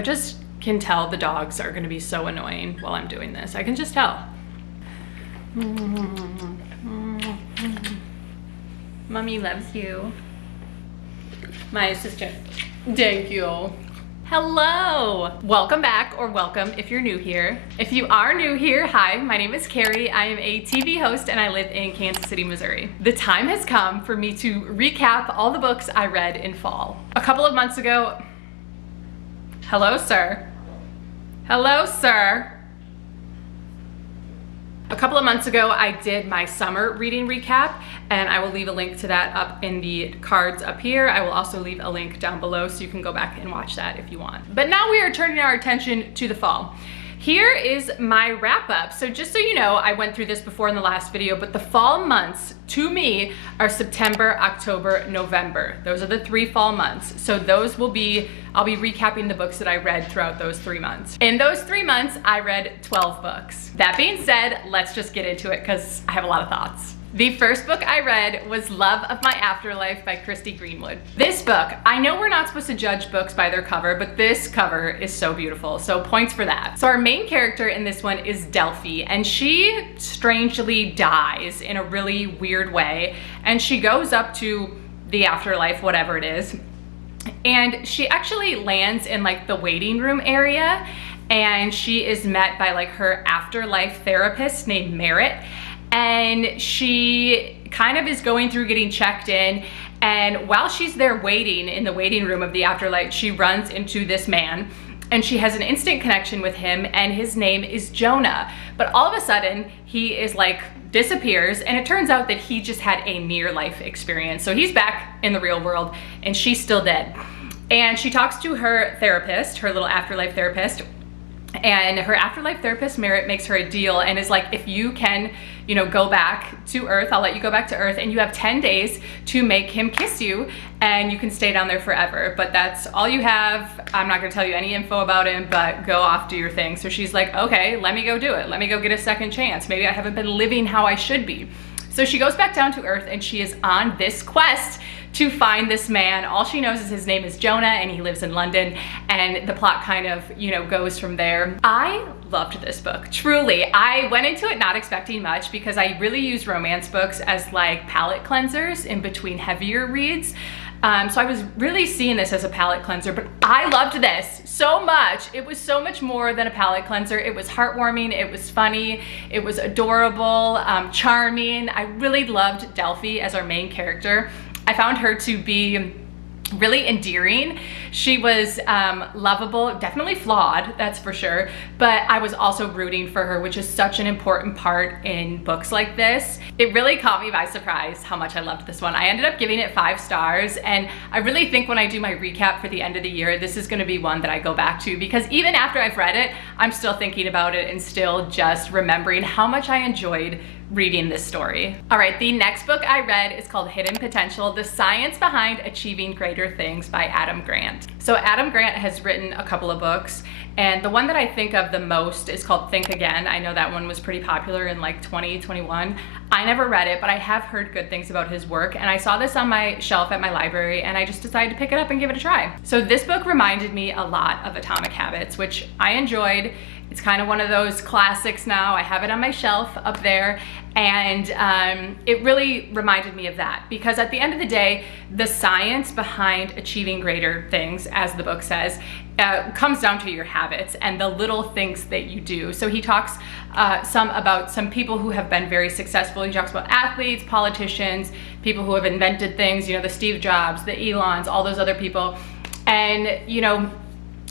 I just can tell the dogs are gonna be so annoying while I'm doing this. I can just tell. Mommy loves you. My assistant. Thank you. Hello. Welcome back, or welcome if you're new here. If you are new here, hi, my name is Carrie. I am a TV host and I live in Kansas City, Missouri. The time has come for me to recap all the books I read in fall. A couple of months ago, hello, sir. Hello, sir. A couple of months ago, I did my summer reading recap, and I will leave a link to that up in the cards up here. I will also leave a link down below so you can go back and watch that if you want. But now we are turning our attention to the fall. Here is my wrap up. So just so you know, I went through this before in the last video, but the fall months to me are September, October, November. Those are the 3 fall months. So those will be, I'll be recapping the books that I read throughout those 3 months. In those 3 months, I read 12 books. That being said, let's just get into it because I have a lot of thoughts. The first book I read was Love of My Afterlife by Kristy Greenwood. This book, I know we're not supposed to judge books by their cover, but this cover is so beautiful, so points for that. So our main character in this one is Delphi, and she strangely dies in a really weird way, and she goes up to the afterlife, whatever it is, and she actually lands in like the waiting room area, and she is met by like her afterlife therapist named Merritt. And she kind of is going through getting checked in, and while she's there waiting in the waiting room of the afterlife, she runs into this man and she has an instant connection with him, and his name is Jonah. But all of a sudden he is like disappears, and it turns out that he just had a near life experience. So he's back in the real world and she's still dead. And she talks to her therapist, her little afterlife therapist, and her afterlife therapist Merritt makes her a deal and is like, if you can, you know, go back to Earth, I'll let you go back to Earth, and you have 10 days to make him kiss you, and you can stay down there forever. But that's all you have. I'm not gonna tell you any info about him, but go off, do your thing. So she's like, okay, let me go do it. Let me go get a second chance. Maybe I haven't been living how I should be. So she goes back down to Earth, and she is on this quest to find this man. All she knows is his name is Jonah and he lives in London, and the plot kind of, you know, goes from there. I loved this book, truly. I went into it not expecting much because I really use romance books as like palate cleansers in between heavier reads. So I was really seeing this as a palate cleanser, but I loved this so much. It was so much more than a palate cleanser. It was heartwarming, it was funny, it was adorable, charming. I really loved Delphi as our main character. I found her to be really endearing. She was lovable, definitely flawed, that's for sure, but I was also rooting for her, which is such an important part in books like this. It really caught me by surprise how much I loved this one. I ended up giving it 5 stars, and I really think when I do my recap for the end of the year, this is gonna be one that I go back to, because even after I've read it, I'm still thinking about it and still just remembering how much I enjoyed reading this story. All right, the next book I read is called Hidden Potential: The Science Behind Achieving Greater Things by Adam Grant. So Adam Grant has written a couple of books, and the one that I think of the most is called Think Again. I know that one was pretty popular in like 2021. I never read it, but I have heard good things about his work, and I saw this on my shelf at my library, and I just decided to pick it up and give it a try. So this book reminded me a lot of Atomic Habits, which I enjoyed. It's kind of one of those classics now. I have it on my shelf up there, and it really reminded me of that, because at the end of the day, the science behind achieving greater things, as the book says, comes down to your habits and the little things that you do. So he talks some about some people who have been very successful. He talks about athletes, politicians, people who have invented things, you know, the Steve Jobs, the Elons, all those other people. And, you know,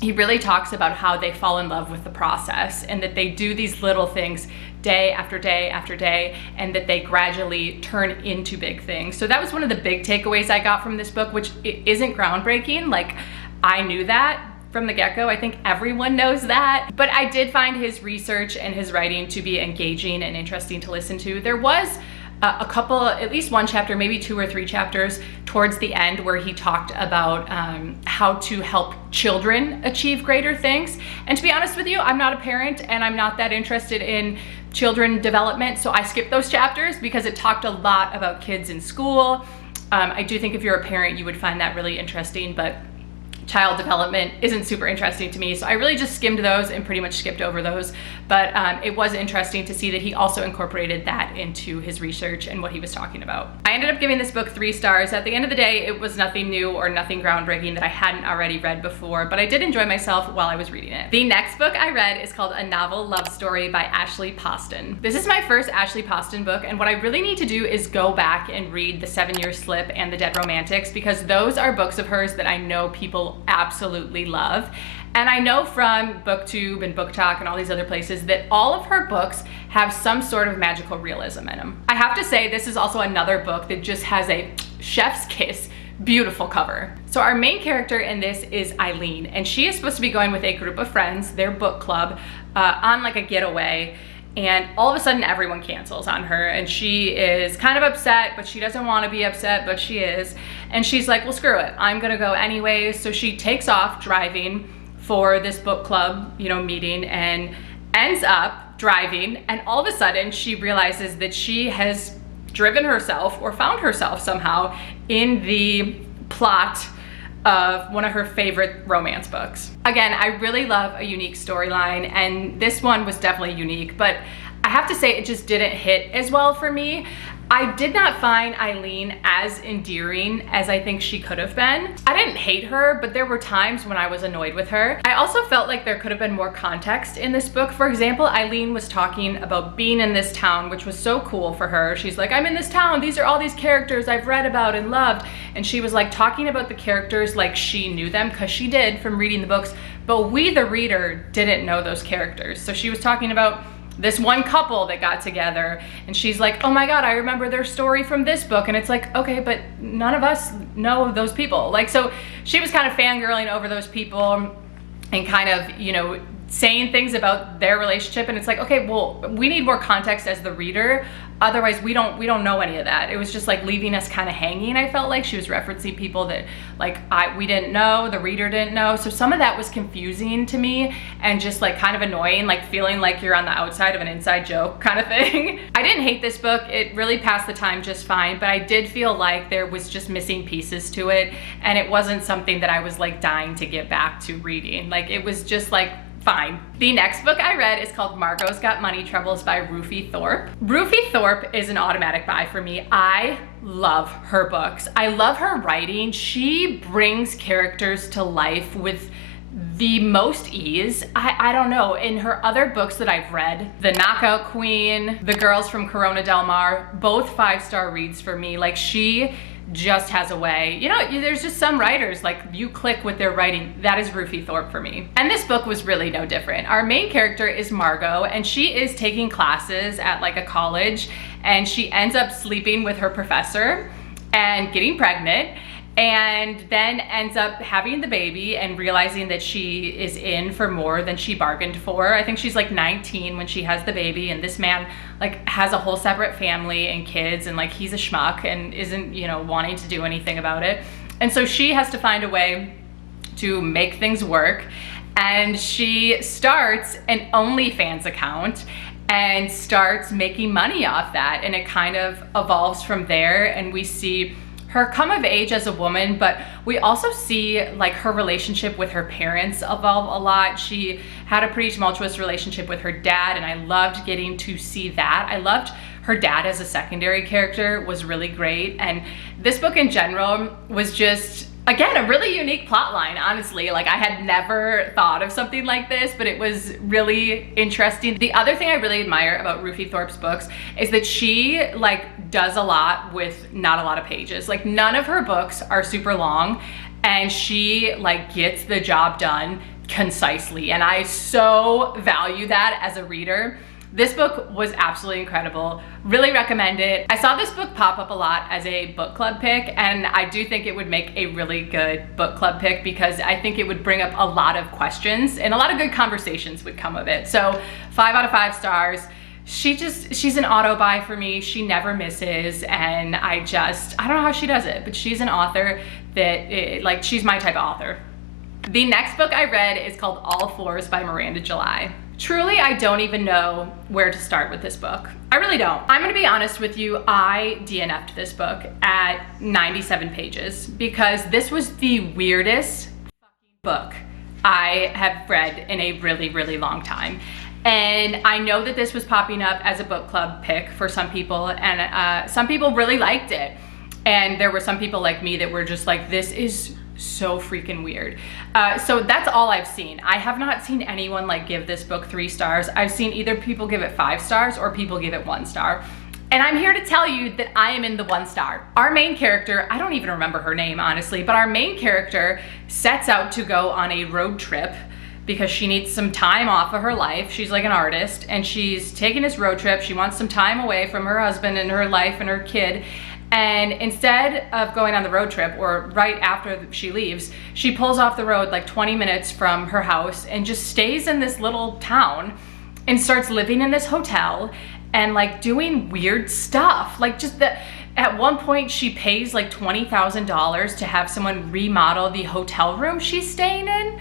he really talks about how they fall in love with the process, and that they do these little things day after day after day, and that they gradually turn into big things. So that was one of the big takeaways I got from this book, which isn't groundbreaking. Like, I knew that from the get-go. I think everyone knows that. But I did find his research and his writing to be engaging and interesting to listen to. There was a couple, at least one chapter, maybe 2 or 3 chapters towards the end, where he talked about how to help children achieve greater things. And to be honest with you, I'm not a parent and I'm not that interested in children development, so I skipped those chapters because it talked a lot about kids in school. I do think if you're a parent, you would find that really interesting, but child development isn't super interesting to me. So I really just skimmed those and pretty much skipped over those. But it was interesting to see that he also incorporated that into his research and what he was talking about. I ended up giving this book 3 stars. At the end of the day, it was nothing new or nothing groundbreaking that I hadn't already read before, but I did enjoy myself while I was reading it. The next book I read is called A Novel Love Story by Ashlet Poston. This is my first Ashlet Poston book, and what I really need to do is go back and read The 7-Year Slip and The Dead Romantics, because those are books of hers that I know people absolutely love. And I know from BookTube and Book Talk and all these other places that all of her books have some sort of magical realism in them. I have to say, this is also another book that just has a chef's kiss, beautiful cover. So our main character in this is Eileen, and she is supposed to be going with a group of friends, their book club, on like a getaway. And all of a sudden everyone cancels on her, and she is kind of upset, but she doesn't want to be upset, but she is. And she's like, well, screw it, I'm gonna go anyways. So she takes off driving for this book club, you know, meeting, and ends up driving. And all of a sudden she realizes that she has driven herself or found herself somehow in the plot of one of her favorite romance books. Again, I really love a unique storyline, and this one was definitely unique, but I have to say it just didn't hit as well for me. I did not find Eileen as endearing as I think she could have been. I didn't hate her, but there were times when I was annoyed with her. I also felt like there could have been more context in this book. For example, Eileen was talking about being in this town, which was so cool for her. She's like, I'm in this town, these are all these characters I've read about and loved. And she was like talking about the characters like she knew them, because she did from reading the books, but we, the reader, didn't know those characters. So she was talking about this one couple that got together, and she's like, oh my God, I remember their story from this book. And it's like, okay, but none of us know those people. Like, so she was kind of fangirling over those people and kind of, you know, saying things about their relationship. And it's like, okay, well, we need more context as the reader. Otherwise, we don't know any of that. It was just like leaving us kind of hanging. I felt like she was referencing people that like we didn't know, the reader didn't know. So some of that was confusing to me and just like kind of annoying, like feeling like you're on the outside of an inside joke kind of thing. I didn't hate this book. It really passed the time just fine, but I did feel like there was just missing pieces to it, and it wasn't something that I was like dying to get back to reading. Like, it was just like fine. The next book I read is called Margo's Got Money Troubles by Rufi Thorpe. Rufi Thorpe is an automatic buy for me. I love her books. I love her writing. She brings characters to life with the most ease. I don't know, in her other books that I've read, The Knockout Queen, The Girls from Corona Del Mar, both 5-star reads for me. Like, she just has a way. You know, there's just some writers, like, you click with their writing. That is Rufi Thorpe for me. And this book was really no different. Our main character is Margo, and she is taking classes at like a college, and she ends up sleeping with her professor and getting pregnant, and then ends up having the baby and realizing that she is in for more than she bargained for. I think she's like 19 when she has the baby, and this man like has a whole separate family and kids, and like he's a schmuck and isn't, you know, wanting to do anything about it. And so she has to find a way to make things work, and she starts an OnlyFans account and starts making money off that, and it kind of evolves from there, and we see her come of age as a woman, but we also see like her relationship with her parents evolve a lot. She had a pretty tumultuous relationship with her dad, and I loved getting to see that. I loved her dad as a secondary character, was really great. And this book in general was just, again, a really unique plot line, honestly. Like, I had never thought of something like this, but it was really interesting. The other thing I really admire about Rufi Thorpe's books is that she like does a lot with not a lot of pages. Like, none of her books are super long, and she like gets the job done concisely, and I so value that as a reader. This book was absolutely incredible. Really recommend it. I saw this book pop up a lot as a book club pick, and I do think it would make a really good book club pick, because I think it would bring up a lot of questions and a lot of good conversations would come of it. So 5 out of 5 stars. She's an auto buy for me. She never misses, and I don't know how she does it, but she's an author that, like, she's my type of author. The next book I read is called All Fours by Miranda July. Truly, I don't even know where to start with this book. I really don't. I'm gonna be honest with you, I DNF'd this book at 97 pages because this was the weirdest book I have read in a really, really long time. And I know that this was popping up as a book club pick for some people, and some people really liked it. And there were some people like me that were just like, this is so freaking weird. So that's all I've seen. I have not seen anyone like give this book 3 stars. I've seen either people give it 5 stars or people give it 1 star. And I'm here to tell you that I am in the 1 star. Our main character, I don't even remember her name, honestly, but our main character sets out to go on a road trip because she needs some time off of her life. She's like an artist, and she's taking this road trip. She wants some time away from her husband and her life and her kid. And instead of going on the road trip, or right after she leaves, she pulls off the road like 20 minutes from her house and just stays in this little town and starts living in this hotel and like doing weird stuff. Like just that, at one point she pays like $20,000 to have someone remodel the hotel room she's staying in.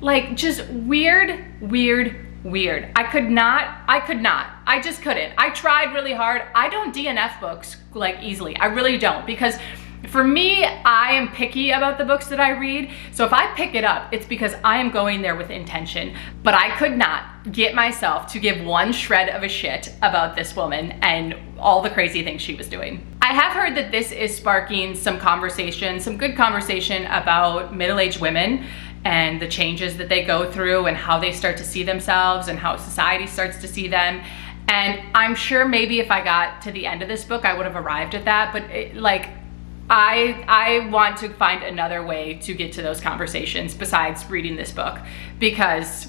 Like just weird. I could not. I just couldn't. I tried really hard. I don't DNF books like easily. I really don't, because for me, I am picky about the books that I read. So if I pick it up, it's because I am going there with intention. But I could not get myself to give one shred of a shit about this woman and all the crazy things she was doing. I have heard that this is sparking some conversation, some good conversation about middle-aged women and the changes that they go through and how they start to see themselves and how society starts to see them. And I'm sure maybe if I got to the end of this book, I would have arrived at that. But I want to find another way to get to those conversations besides reading this book, because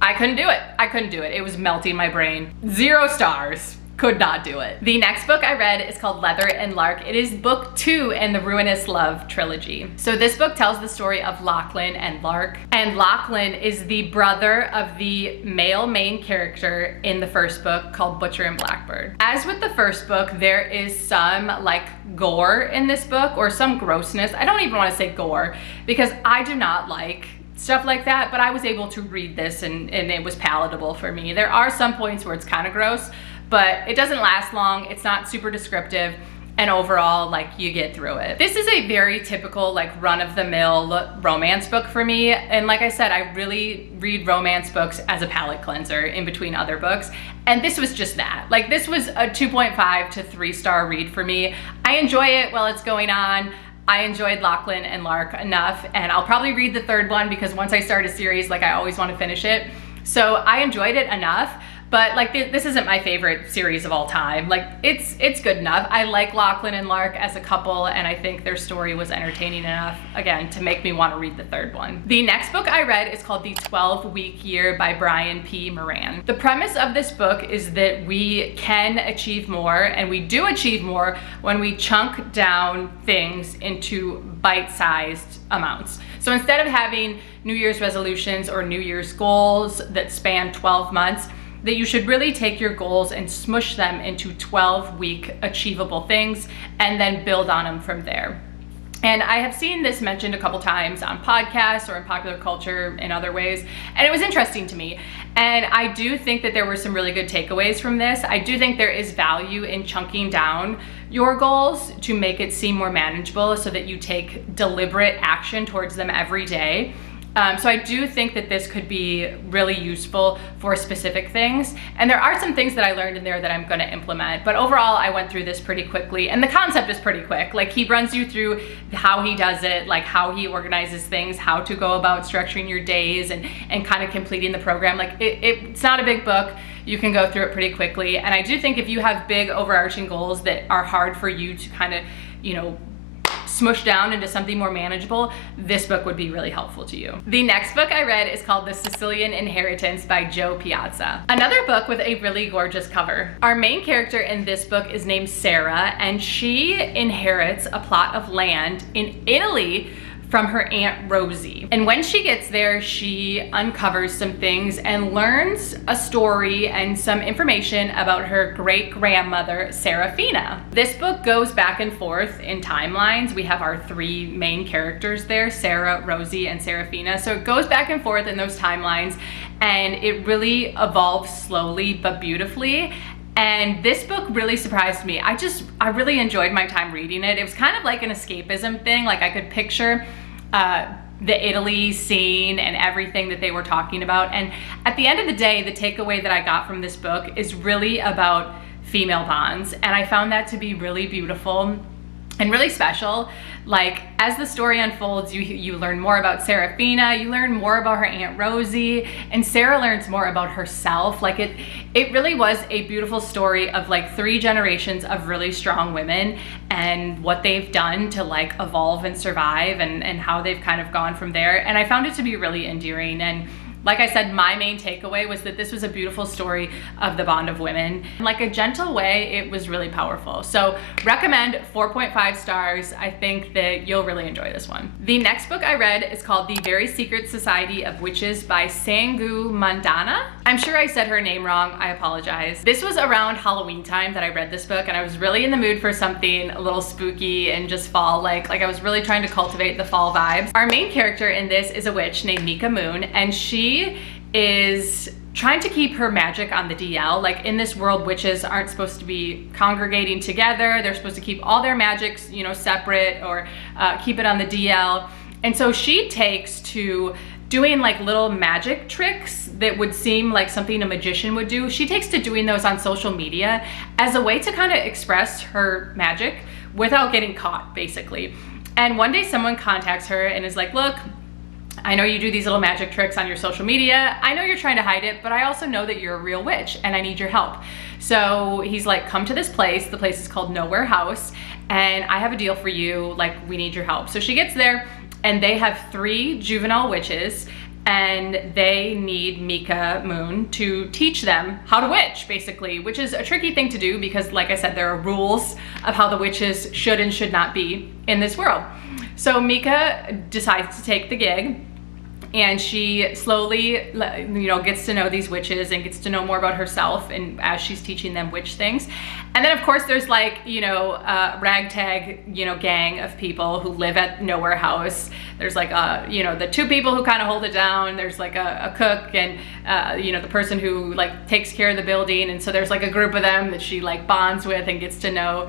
I couldn't do it. It was melting my brain. 0 stars. Could not do it. The next book I read is called Leather and Lark. It is book 2 in the Ruinous Love trilogy. So this book tells the story of Lachlan and Lark. And Lachlan is the brother of the male main character in the first book called Butcher and Blackbird. As with the first book, there is some like gore in this book, or some grossness. I don't even want to say gore because I do not like stuff like that, but I was able to read this and it was palatable for me. There are some points where it's kind of gross, but it doesn't last long. It's not super descriptive, and overall, like, you get through it. This is a very typical, like, run-of-the-mill romance book for me. And like I said, I really read romance books as a palate cleanser in between other books. And this was just that. Like, this was a 2.5 to 3 star read for me. I enjoy it while it's going on. I enjoyed Lachlan and Lark enough, and I'll probably read the 3rd one because once I start a series, like, I always want to finish it. So I enjoyed it enough. But like this isn't my favorite series of all time. Like it's good enough. I like Lachlan and Lark as a couple, and I think their story was entertaining enough, again, to make me want to read the 3rd one. The next book I read is called The 12-Week Year by Brian P. Moran. The premise of this book is that we can achieve more, and we do achieve more when we chunk down things into bite-sized amounts. So instead of having New Year's resolutions or New Year's goals that span 12 months, that you should really take your goals and smush them into 12-week achievable things and then build on them from there. And I have seen this mentioned a couple times on podcasts or in popular culture in other ways, and it was interesting to me. And I do think that there were some really good takeaways from this. I do think there is value in chunking down your goals to make it seem more manageable so that you take deliberate action towards them every day. So I do think that this could be really useful for specific things. And there are some things that I learned in there that I'm going to implement. But overall, I went through this pretty quickly. And the concept is pretty quick. Like, he runs you through how he does it, like how he organizes things, how to go about structuring your days and kind of completing the program. Like, it's not a big book. You can go through it pretty quickly. And I do think if you have big overarching goals that are hard for you to kind of, smush down into something more manageable, this book would be really helpful to you. The next book I read is called The Sicilian Inheritance by Jo Piazza. Another book with a really gorgeous cover. Our main character in this book is named Sarah, and she inherits a plot of land in Italy from her Aunt Rosie. And when she gets there, she uncovers some things and learns a story and some information about her great-grandmother, Serafina. This book goes back and forth in timelines. We have our 3 main characters there, Sarah, Rosie, and Serafina. So it goes back and forth in those timelines, and it really evolves slowly but beautifully. And this book really surprised me. I really enjoyed my time reading it. It was kind of like an escapism thing. Like, I could picture the Italy scene and everything that they were talking about. And at the end of the day, the takeaway that I got from this book is really about female bonds. And I found that to be really beautiful and really special. Like, as the story unfolds, you learn more about Serafina, you learn more about her Aunt Rosie, and Sarah learns more about herself. Like, it really was a beautiful story of like 3 generations of really strong women and what they've done to like evolve and survive, and how they've kind of gone from there. And I found it to be really endearing. And like I said, my main takeaway was that this was a beautiful story of the bond of women. In like a gentle way, it was really powerful. So recommend, 4.5 stars. I think that you'll really enjoy this one. The next book I read is called The Very Secret Society of Witches by Sangu Mandanna. I'm sure I said her name wrong, I apologize. This was around Halloween time that I read this book, and I was really in the mood for something a little spooky and just fall, like I was really trying to cultivate the fall vibes. Our main character in this is a witch named Mika Moon, and she is trying to keep her magic on the DL. Like, in this world, witches aren't supposed to be congregating together. They're supposed to keep all their magics, you know, separate, or keep it on the DL. And so she takes to doing like little magic tricks that would seem like something a magician would do. She takes to doing those on social media as a way to kind of express her magic without getting caught, basically. And one day someone contacts her and is like, look, I know you do these little magic tricks on your social media. I know you're trying to hide it, but I also know that you're a real witch and I need your help. So he's like, come to this place. The place is called Nowhere House, and I have a deal for you. Like, we need your help. So she gets there, and they have 3 juvenile witches, and they need Mika Moon to teach them how to witch, basically, which is a tricky thing to do because, like I said, there are rules of how the witches should and should not be in this world. So Mika decides to take the gig, and she slowly, you know, gets to know these witches and gets to know more about herself, and as she's teaching them witch things. And then of course there's like, you know, a ragtag, you know, gang of people who live at Nowhere House. There's like you know, the 2 people who kind of hold it down. There's like a cook and you know, the person who like takes care of the building. And so there's like a group of them that she like bonds with and gets to know.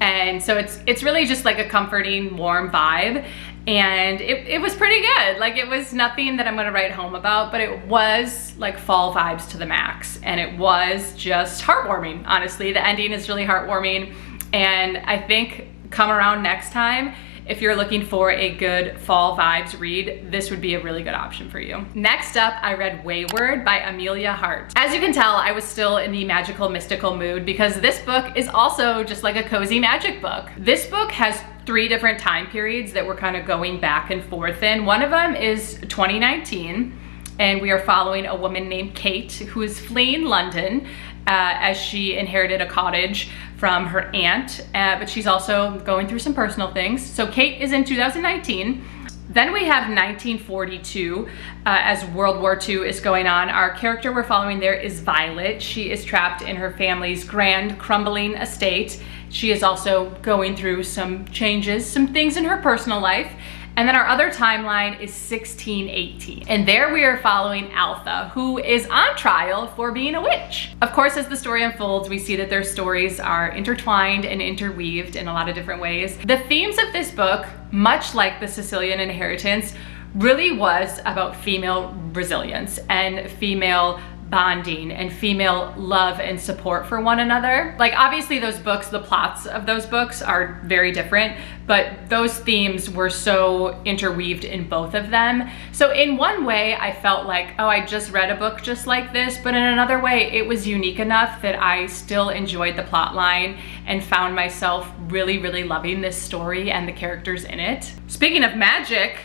And so it's really just like a comforting, warm vibe. And it was pretty good. Like, it was nothing that I'm gonna write home about, but it was like fall vibes to the max. And it was just heartwarming, honestly. The ending is really heartwarming. And I think come around next time, if you're looking for a good fall vibes read, this would be a really good option for you. Next up, I read Weyward by Emila Hart. As you can tell, I was still in the magical, mystical mood because this book is also just like a cozy magic book. This book has 3 different time periods that we're kind of going back and forth in. One of them is 2019, and we are following a woman named Kate who is fleeing London as she inherited a cottage from her aunt, but she's also going through some personal things. So Kate is in 2019. Then we have 1942 as World War II is going on. Our character we're following there is Violet. She is trapped in her family's grand crumbling estate. She is also going through some changes, some things in her personal life. And then our other timeline is 1618. And there we are following Altha, who is on trial for being a witch. Of course, as the story unfolds, we see that their stories are intertwined and interweaved in a lot of different ways. The themes of this book, much like the Sicilian inheritance, really was about female resilience and female bonding and female love and support for one another. Like, obviously those books, the plots of those books are very different, but those themes were so interweaved in both of them. So in one way I felt like, oh, I just read a book just like this, but in another way it was unique enough that I still enjoyed the plot line and found myself really, really loving this story and the characters in it. Speaking of magic,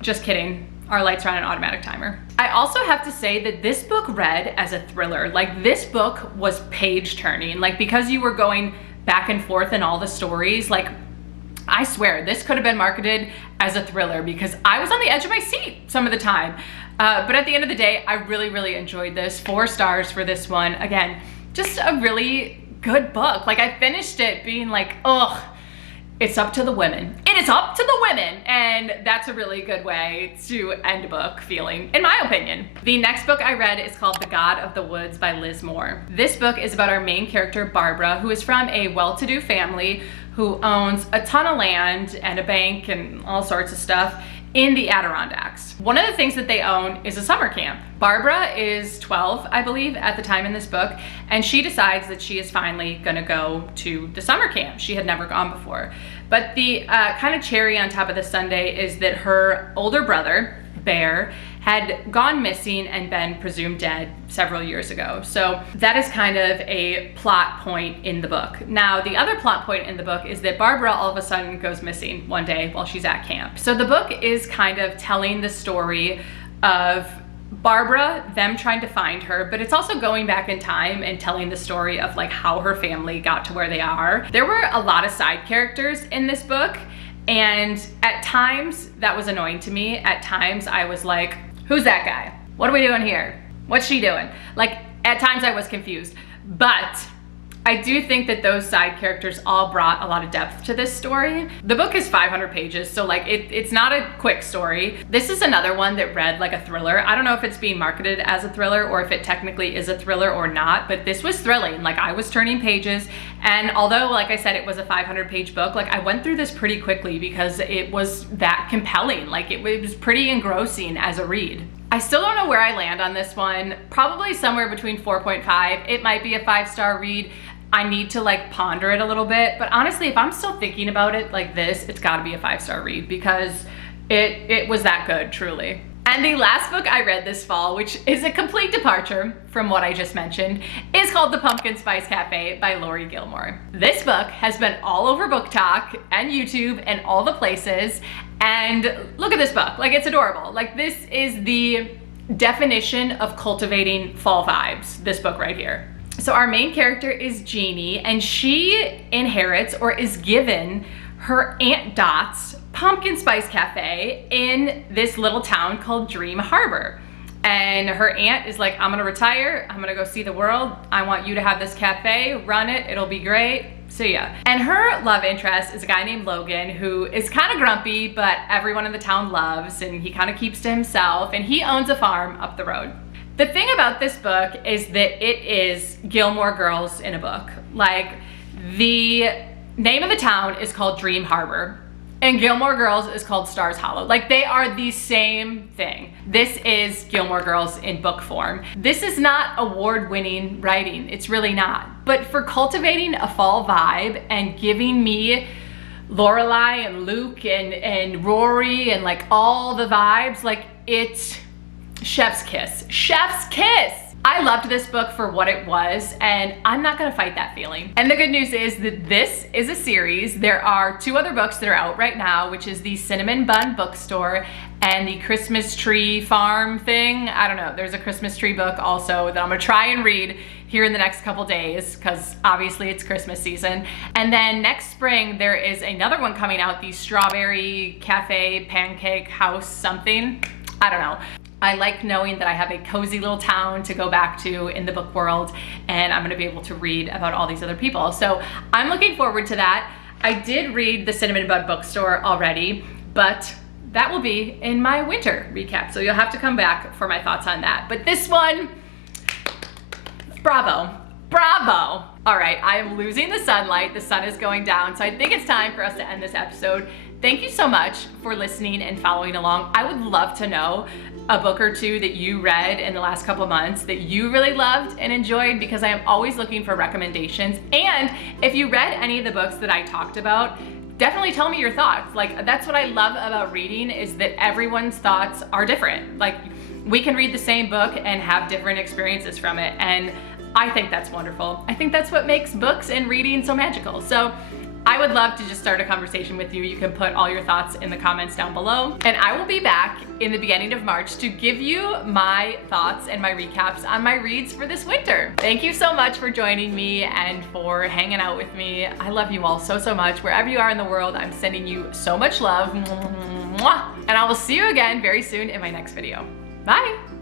just kidding. Our lights are on an automatic timer. I also have to say that this book read as a thriller. Like, this book was page turning. Like, because you were going back and forth in all the stories, like, I swear this could have been marketed as a thriller because I was on the edge of my seat some of the time. But at the end of the day, I really, really enjoyed this. 4 stars for this one. Again, just a really good book. Like, I finished it being like, ugh, it's up to the women. It is up to the women. And that's a really good way to end a book feeling, in my opinion. The next book I read is called The God of the Woods by Liz Moore. This book is about our main character, Barbara, who is from a well-to-do family who owns a ton of land and a bank and all sorts of stuff in the Adirondacks. One of the things that they own is a summer camp. Barbara is 12, I believe, at the time in this book, and she decides that she is finally gonna go to the summer camp. She had never gone before. But the kind of cherry on top of the sundae is that her older brother, Bear, had gone missing and been presumed dead several years ago. So that is kind of a plot point in the book. Now, the other plot point in the book is that Barbara all of a sudden goes missing one day while she's at camp. So the book is kind of telling the story of Barbara, them trying to find her, but it's also going back in time and telling the story of like how her family got to where they are. There were a lot of side characters in this book, and at times that was annoying to me. At times I was like, who's that guy? What are we doing here? What's she doing? Like, at times I was confused, but I do think that those side characters all brought a lot of depth to this story. The book is 500 pages, so like it's not a quick story. This is another one that read like a thriller. I don't know if it's being marketed as a thriller or if it technically is a thriller or not, but this was thrilling. Like, I was turning pages, and although, like I said, it was a 500-page book, like I went through this pretty quickly because it was that compelling. Like, it was pretty engrossing as a read. I still don't know where I land on this one. Probably somewhere between 4.5. It might be a 5-star read. I need to like ponder it a little bit, but honestly, if I'm still thinking about it like this, it's gotta be a 5-star read because it was that good, truly. And the last book I read this fall, which is a complete departure from what I just mentioned, is called The Pumpkin Spice Cafe by Laurie Gilmore. This book has been all over Book Talk and YouTube and all the places, and look at this book, like it's adorable. Like, this is the definition of cultivating fall vibes, this book right here. So our main character is Jeannie, and she inherits or is given her Aunt Dot's Pumpkin Spice Cafe in this little town called Dream Harbor. And her aunt is like, I'm gonna retire, I'm gonna go see the world, I want you to have this cafe, run it, it'll be great, see ya. And her love interest is a guy named Logan, who is kind of grumpy, but everyone in the town loves, and he kind of keeps to himself, and he owns a farm up the road. The thing about this book is that it is Gilmore Girls in a book. Like, the name of the town is called Dream Harbor, and Gilmore Girls is called Stars Hollow. Like, they are the same thing. This is Gilmore Girls in book form. This is not award-winning writing. It's really not. But for cultivating a fall vibe and giving me Lorelai and Luke and Rory and like all the vibes, like, it's chef's kiss. Chef's kiss! I loved this book for what it was, and I'm not gonna fight that feeling. And the good news is that this is a series. There are 2 other books that are out right now, which is the Cinnamon Bun Bookstore and the Christmas Tree Farm thing. I don't know, there's a Christmas tree book also that I'm gonna try and read here in the next couple days, because obviously it's Christmas season. And then next spring, there is another one coming out, the Strawberry Cafe Pancake House something. I don't know. I like knowing that I have a cozy little town to go back to in the book world, and I'm gonna be able to read about all these other people. So I'm looking forward to that. I did read the Cinnamon Bun Bookstore already, but that will be in my winter recap. So you'll have to come back for my thoughts on that. But this one, bravo, bravo. All right, I am losing the sunlight. The sun is going down. So I think it's time for us to end this episode. Thank you so much for listening and following along. I would love to know a book or 2 that you read in the last couple months that you really loved and enjoyed, because I am always looking for recommendations. And if you read any of the books that I talked about, definitely tell me your thoughts. Like, that's what I love about reading, is that everyone's thoughts are different. Like, we can read the same book and have different experiences from it, and I think that's wonderful. I think that's what makes books and reading so magical. So I would love to just start a conversation with you. You can put all your thoughts in the comments down below, and I will be back in the beginning of March to give you my thoughts and my recaps on my reads for this winter. Thank you so much for joining me and for hanging out with me. I love you all so, so much. Wherever you are in the world, I'm sending you so much love. And I will see you again very soon in my next video. Bye.